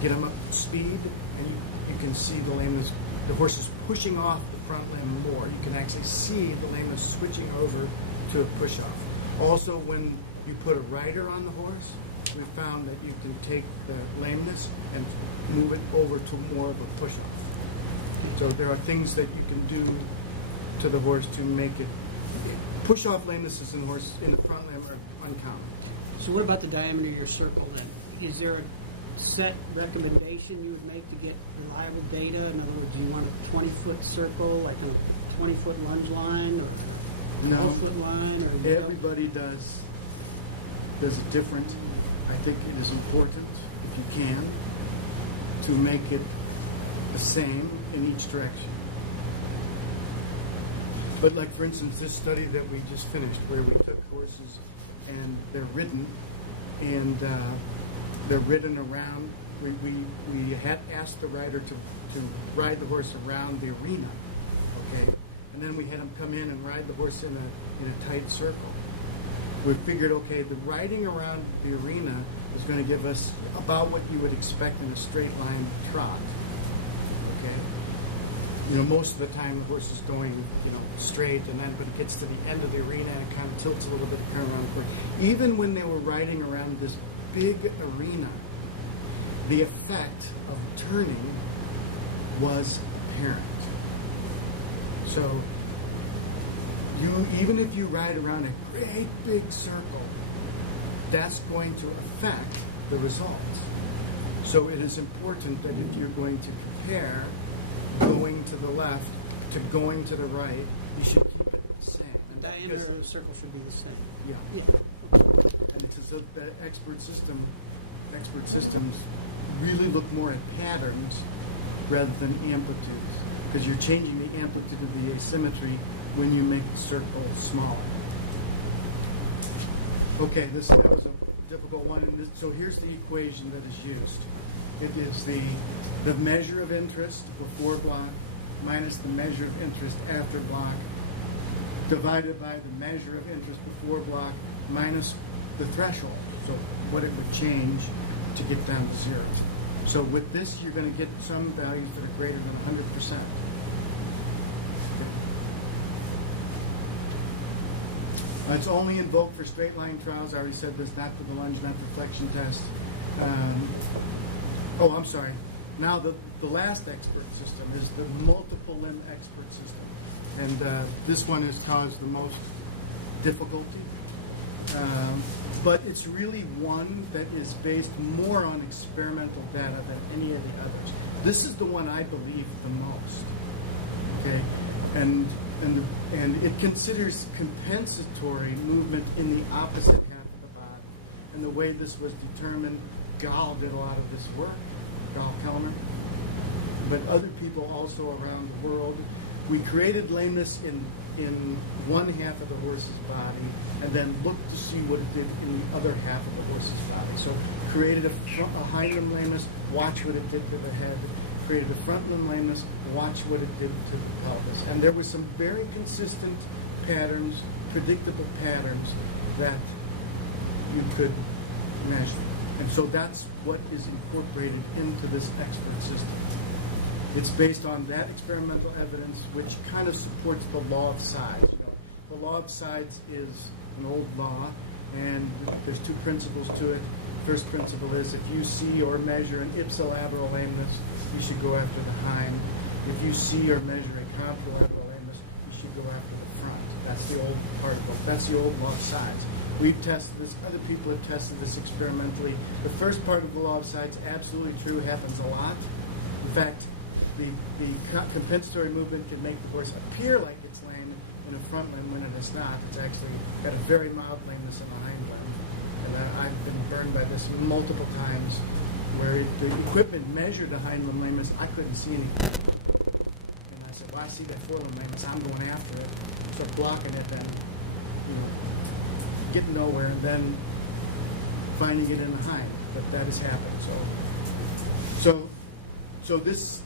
get them up to speed, and you can see the lameness. The horse is pushing off the front limb more. You can actually see the lameness switching over to a push-off. Also, when you put a rider on the horse, we found that you can take the lameness and move it over to more of a push-off. So there are things that you can do to the horse to make it. Push-off lamenesses in the horse in the front limb are uncommon. So what about the diameter of your circle then? Is there a set recommendation you would make to get reliable data? In other words, do you want a 20-foot circle, like a 20-foot lunge line, or a 12-foot line? Or everybody does it different. I think it is important, if you can, to make it the same in each direction. But like, for instance, this study that we just finished, where we took horses and they're ridden, and they're ridden around. We had asked the rider to ride the horse around the arena, okay? And then we had him come in and ride the horse in a tight circle. We figured, okay, the riding around the arena is going to give us about what you would expect in a straight line trot, okay? You know, most of the time the horse is going, you know, straight, and then but it gets to the end of the arena and it kind of tilts a little bit, turn around quick. Even when they were riding around this big arena, the effect of turning was apparent. So even if you ride around a great big circle, that's going to affect the results. So it is important that if you're going to compare going to the left to going to the right, you should keep it the same. the diameter of the circle should be the same. Yeah. And so the expert systems really look more at patterns rather than amplitudes, because you're changing the amplitude of the asymmetry when you make the circle smaller. Okay, that was a difficult one. And so here's the equation that is used. It is the measure of interest before block minus the measure of interest after block divided by the measure of interest before block minus the threshold. So what it would change to get down to 0. So with this, you're going to get some values that are greater than 100%. It's only invoked for straight line trials. I already said this, not for the lunge, not the flexion test. I'm sorry. Now the last expert system is the multiple limb expert system. And this one has caused the most difficulty. But it's really one that is based more on experimental data than any of the others. This is the one I believe the most. Okay? And it considers compensatory movement in the opposite half of the body. And the way this was determined, Gall did a lot of this work, Gall Kellner, but other people also around the world. We created lameness in one half of the horse's body and then looked to see what it did in the other half of the horse's body. So created a hind limb lameness, watch what it did to the head. Created a front limb lameness, watch what it did to the pelvis. And there were some very consistent patterns, predictable patterns that you could measure. And so that's what is incorporated into this expert system. It's based on that experimental evidence, which kind of supports the law of size. The law of size is an old law, and there's two principles to it. First principle is if you see or measure an ipsilateral lameness, you should go after the hind. If you see or measure a contralateral lameness, you should go after the front. That's the old particle. That's the old law of size. We've tested this. Other people have tested this experimentally. The first part of the law of size is absolutely true. Happens a lot. In fact, the compensatory movement can make the horse appear like it's lame, in a front limb when it is not. It's actually got a very mild lameness in the hind limb. And I've been burned by this multiple times where the equipment measured the hind limb lameness. I couldn't see anything. And I said, well, I see that forelimb lameness. I'm going after it. Start blocking it, then getting nowhere, and then finding it in the hind. But that has happened. So this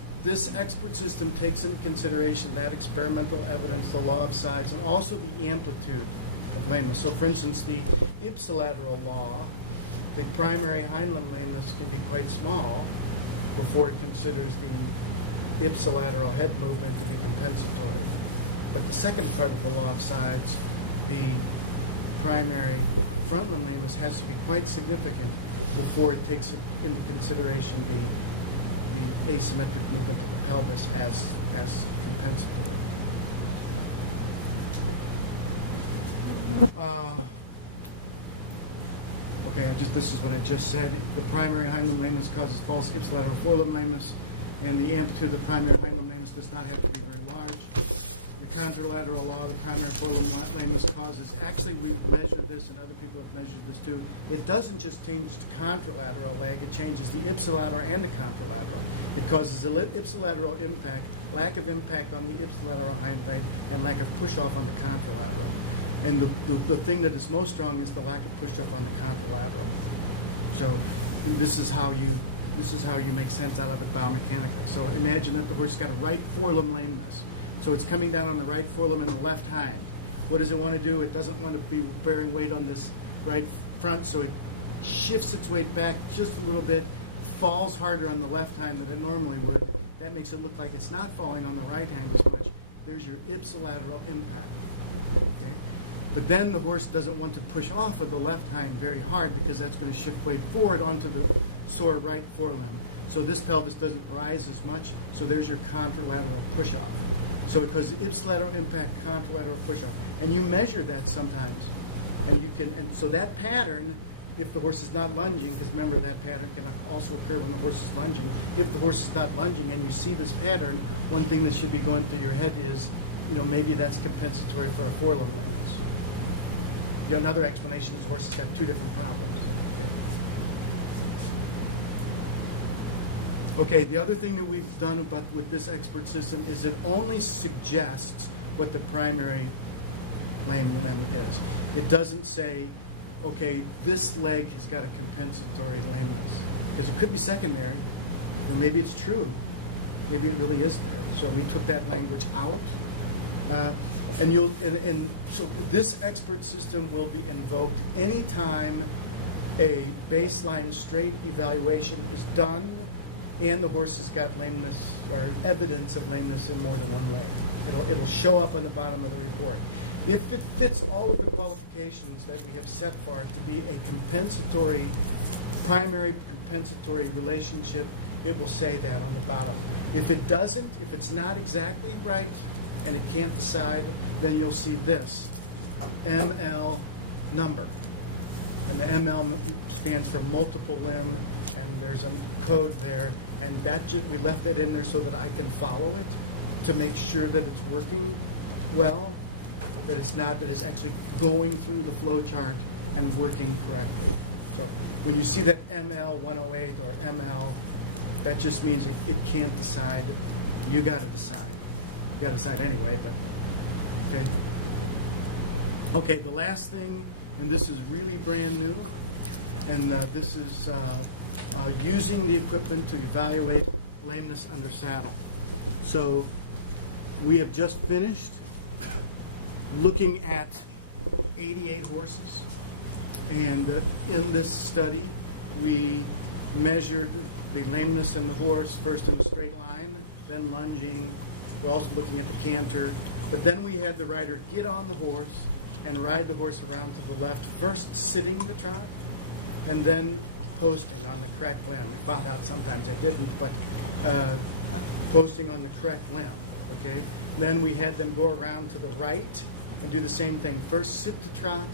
expert system takes into consideration that experimental evidence, the law of size, and also the amplitude of lameness. So, for instance, the ipsilateral law, the primary hind limb lameness can be quite small before it considers the ipsilateral head movement to be compensatory. But the second part of the law of size, the primary front limb lameness, has to be quite significant before it takes into consideration the asymmetric movement of the pelvis as compensatory. This is what I just said. The primary hind limb lameness causes false ipsilateral forelimb lameness, and the amplitude of the primary hind limb lameness does not have to be very large. The contralateral law of the primary forelimb lameness causes, actually we've measured this and other people have measured this too, it doesn't just change the contralateral leg, it changes the ipsilateral and the contralateral. It causes the ipsilateral impact, lack of impact on the ipsilateral hind leg, and lack of push-off on the contralateral. And the thing that is most strong is the lack of push-up on the contralateral. So this is how you make sense out of it biomechanical. So imagine that the horse has got a right forelimb lameness. So it's coming down on the right forelimb and the left hind. What does it want to do? It doesn't want to be bearing weight on this right front, so it shifts its weight back just a little bit, falls harder on the left hind than it normally would. That makes it look like it's not falling on the right hand as much. There's your ipsilateral impact. But then the horse doesn't want to push off of the left hind very hard because that's going to shift weight forward onto the sore right forelimb. So this pelvis doesn't rise as much, so there's your contralateral push-off. So it causes ipsilateral impact, contralateral push-off. And you measure that sometimes. And so that pattern, if the horse is not lunging, because remember that pattern can also occur when the horse is lunging. If the horse is not lunging and you see this pattern, one thing that should be going through your head is, maybe that's compensatory for a forelimb. Another explanation is horses have two different problems. Okay, the other thing that we've done with this expert system is it only suggests what the primary lame limb is. It doesn't say, okay, this leg has got a compensatory lameness. Because it could be secondary, or maybe it's true. Maybe it really is there. So we took that language out. So this expert system will be invoked anytime a baseline straight evaluation is done and the horse has got lameness or evidence of lameness in more than one leg. It'll show up on the bottom of the report. If it fits all of the qualifications that we have set for it to be a primary compensatory relationship, it will say that on the bottom. If it doesn't, if it's not exactly right, and it can't decide, then you'll see this ML number. And the ML stands for multiple limb, and there's a code there. And we left that in there so that I can follow it to make sure that it's working well, that it's actually going through the flow chart and working correctly. So when you see that ML 108 or ML, that just means it can't decide. You got to decide. You got to decide anyway, but okay. Okay, the last thing, and this is really brand new, and this is using the equipment to evaluate lameness under saddle. So we have just finished looking at 88 horses, and in this study we measured the lameness in the horse, first in a straight line, then lunging. We're also looking at the canter, but then we had the rider get on the horse and ride the horse around to the left, first sitting the trot, and then posting on the correct limb. We found out sometimes I didn't, but posting on the correct limb, okay? Then we had them go around to the right and do the same thing. First sit the trot,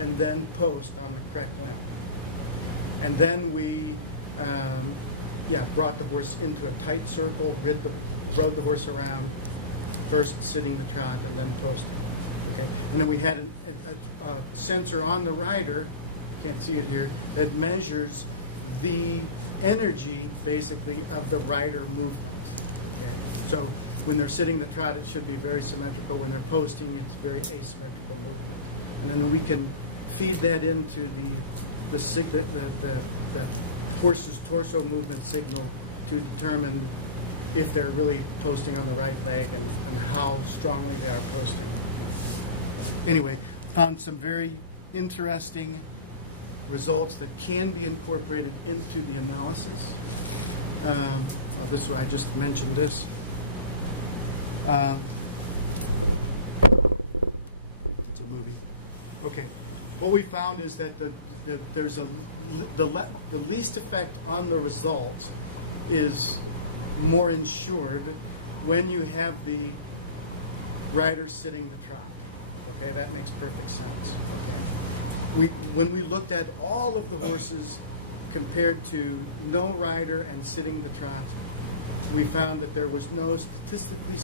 and then post on the correct limb. And then we brought the horse into a tight circle, rode the horse around, first sitting the trot, and then posting. And then we had a sensor on the rider, can't see it here, that measures the energy, basically, of the rider movement. Okay. So when they're sitting the trot, it should be very symmetrical. When they're posting, it's very asymmetrical movement. And then we can feed that into the horse's torso movement signal to determine if they're really posting on the right leg and how strongly they are posting. Anyway, found some very interesting results that can be incorporated into the analysis. I just mentioned this. It's a movie. Okay. What we found is that there's the least effect on the results is more ensured when you have the rider sitting the trot. Okay, that makes perfect sense. When we looked at all of the horses compared to no rider and sitting the trot, we found that there was no statistically